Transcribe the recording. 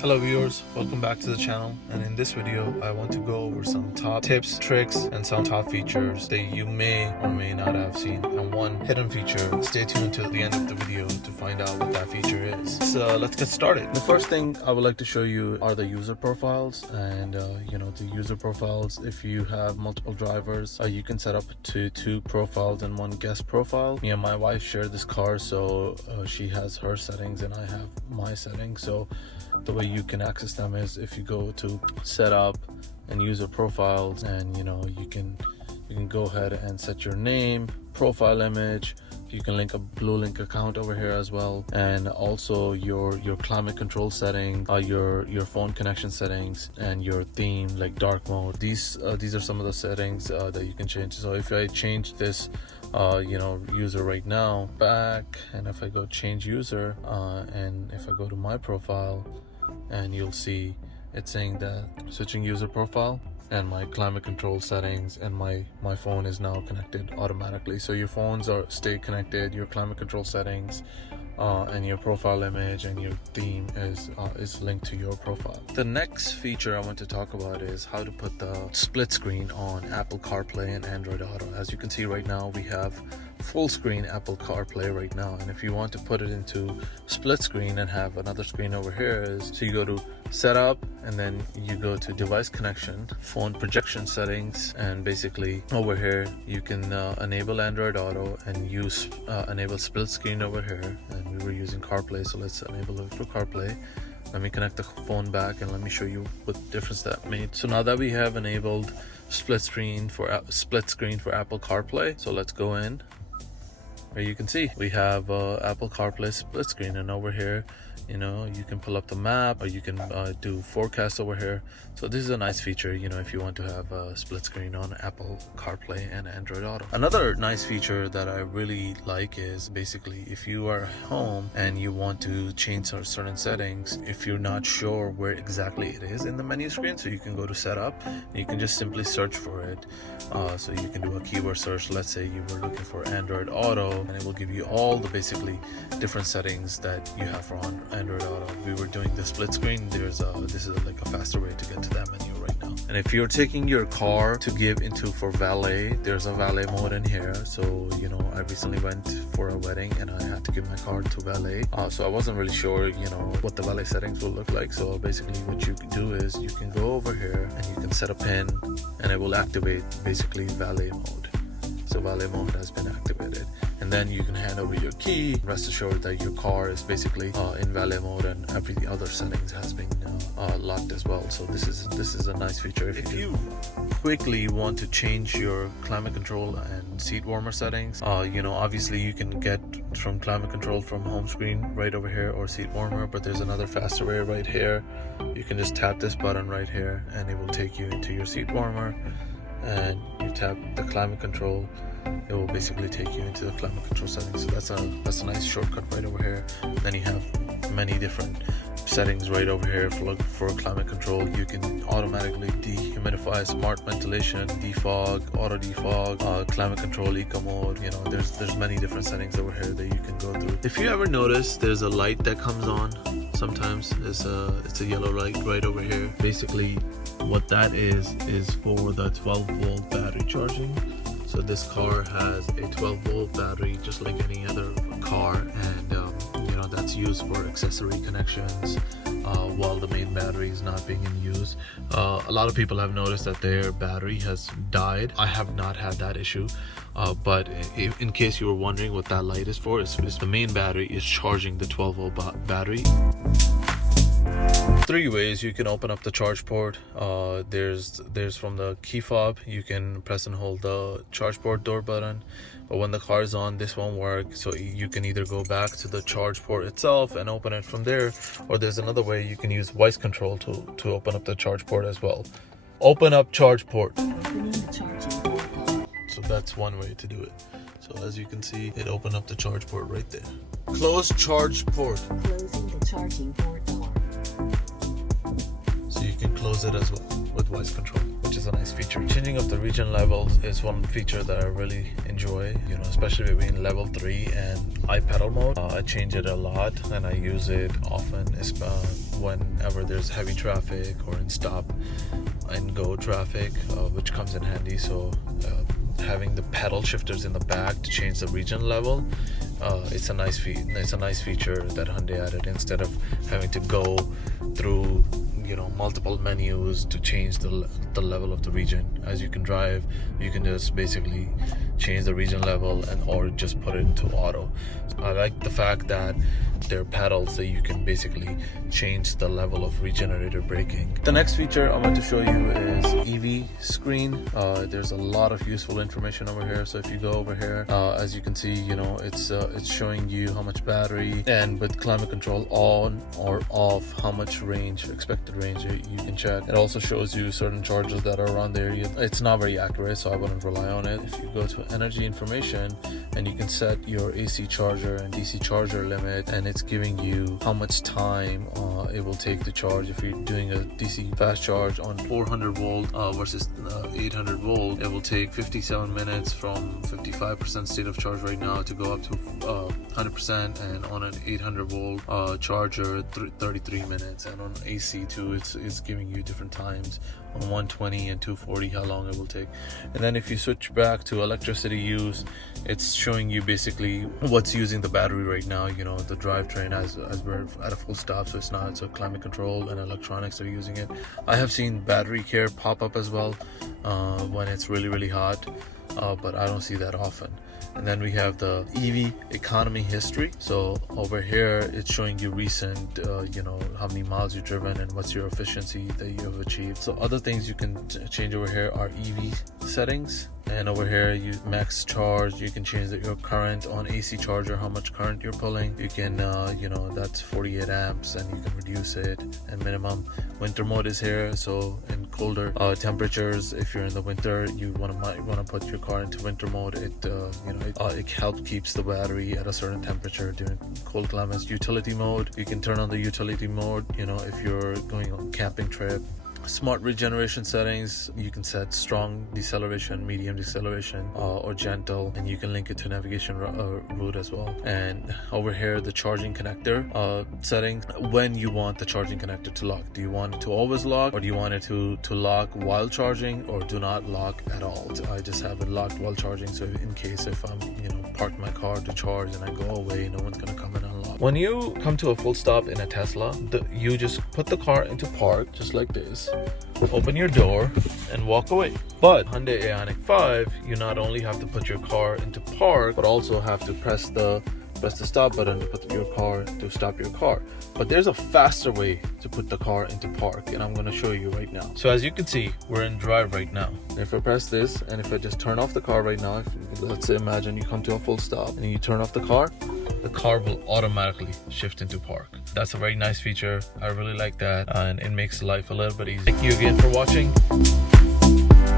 Hello viewers, welcome back to the channel, and in this video I want to go over some top tips, tricks, and some top features that you may or may not have seen, and one hidden feature. Stay tuned till the end of the video to find out what that feature is. So let's get started. The first thing I would like to show you are the user profiles, and the user profiles, if you have multiple drivers, you can set up to 2 profiles and 1 guest profile. Me and my wife share this car, so she has her settings and I have my settings. So the way you can access them is if you go to setup and user profiles, and you can go ahead and set your name, profile image. You can link a blue link account over here as well, and also your climate control setting, your phone connection settings, and your theme like dark mode. These are some of the settings that you can change. So if I change this user right now back, and if I go change user, and if I go to my profile, and you'll see it's saying that switching user profile, and my climate control settings, and my phone is now connected automatically. So your phones stay connected, your climate control settings, and your profile image and your theme is linked to your profile. The next feature I want to talk about is how to put the split screen on Apple CarPlay and Android Auto. As you can see right now, we have full screen Apple CarPlay right now, and if you want to put it into split screen and have another screen over here, so you go to setup, and then you go to device connection, phone projection settings, and basically over here you can enable Android Auto and use enable split screen over here. And we were using CarPlay, so let's enable it for CarPlay. Let me connect the phone back and let me show you what difference that made. So now that we have enabled split screen for Apple CarPlay, so let's go in. Where you can see we have Apple CarPlay split screen, and over here you can pull up the map, or you can do forecast over here. So this is a nice feature, if you want to have a split screen on Apple CarPlay and Android Auto. Another nice feature that I really like is basically if you are home and you want to change certain settings, if you're not sure where exactly it is in the menu screen, so you can go to setup and you can just simply search for it. So you can do a keyword search. Let's say you were looking for Android Auto, and it will give you all the basically different settings that you have for Android Auto. We were doing the split screen. This is like a faster way to get to that menu right now. And if you're taking your car to give into for valet, there's a valet mode in here. So I recently went for a wedding and I had to give my car to valet, so I wasn't really sure what the valet settings will look like. So basically what you can do is you can go over here and you can set a pin, and it will activate basically valet mode. So valet mode has been activated, and then you can hand over your key. Rest assured that your car is basically in valet mode, and every other settings has been locked as well. So this is a nice feature. If you quickly want to change your climate control and seat warmer settings, obviously you can get from climate control from home screen right over here, or seat warmer, but there's another faster way right here. You can just tap this button right here and it will take you into your seat warmer, and you tap the climate control, it will basically take you into the climate control settings. So that's a nice shortcut right over here. Then you have many different settings right over here for climate control. You can automatically dehumidify, smart ventilation, defog, auto defog, climate control, eco mode. There's many different settings over here that you can go through. If you ever notice there's a light that comes on, sometimes it's a yellow light right over here. Basically what that is for the 12-volt battery charging. So this car has a 12-volt battery just like any other car, and that's used for accessory connections while the main battery is not being in use. A lot of people have noticed that their battery has died. I have not had that issue, but in case you were wondering what that light is for, it's the main battery is charging the 12-volt battery. 3 ways you can open up the charge port. There's from the key fob. You can press and hold the charge port door button, but when the car is on, this won't work. So you can either go back to the charge port itself and open it from there, or there's another way you can use voice control to open up the charge port as well. Open up charge port. So that's one way to do it. So as you can see, it opened up the charge port right there. Close charge port. Closing the charging port door. So you can close it as well with voice control, which is a nice feature. Changing up the region levels is one feature that I really enjoy, especially between level 3 and iPedal mode. I change it a lot and I use it often, whenever there's heavy traffic or in stop and go traffic, which comes in handy. So having the pedal shifters in the back to change the region level, it's a nice feature that Hyundai added, instead of having to go through multiple menus to change the level of the region. As you can drive, you can just basically change the region level or just put it into auto. I like the fact that there are pedals that you can basically change the level of regenerative braking. The next feature I want to show you is EV screen. There's a lot of useful information over here. So if you go over here, as you can see, it's showing you how much battery, and with climate control on or off, how much range, expected range you can check. It also shows you certain charges that are around there. It's not very accurate, so I wouldn't rely on it. If you go to energy information, and you can set your AC charger and DC charger limit, and it's giving you how much time it will take to charge. If you're doing a DC fast charge on 400 volt versus 800 volt, it will take 57 minutes from 55% state of charge right now to go up to 100%, and on an 800 volt charger 33 minutes, and on AC too, it's giving you different times on 120 and 240 how long it will take. And then if you switch back to electricity use, it's showing you basically what's using the battery right now, the drivetrain as we're at a full stop, so it's not, so climate control and electronics are using it. I have seen battery care pop up as well when it's really hot, but I don't see that often. And then we have the EV economy history. So over here, it's showing you recent, how many miles you've driven and what's your efficiency that you have achieved. So other things you can change over here are EV settings. And over here, you max charge, you can change your current on AC charger, how much current you're pulling. You can, that's 48 amps, and you can reduce it. And minimum winter mode is here. So in colder temperatures, if you're in the winter, you want to put your car into winter mode. It helps keeps the battery at a certain temperature during cold climates. Utility mode, you can turn on the utility mode. If you're going on a camping trip. Smart regeneration settings, you can set strong deceleration, medium deceleration, or gentle, and you can link it to navigation route as well. And over here, the charging connector setting, when you want the charging connector to lock. Do you want it to always lock, or do you want it to lock while charging, or do not lock at all? I just have it locked while charging, so in case if I'm parked my car to charge and I go away, no one's gonna come and unlock. When you come to a full stop in a Tesla, you just put the car into park just like this, open your door and walk away. But Hyundai IONIQ 5, you not only have to put your car into park, but also have to press the stop button to put your car to stop your car. But there's a faster way to put the car into park, and I'm going to show you right now. So as you can see, we're in drive right now. If I press this, and if I just turn off the car right now, let's say imagine you come to a full stop and you turn off the car will automatically shift into park. That's a very nice feature. I really like that, and it makes life a little bit easier. Thank you again for watching.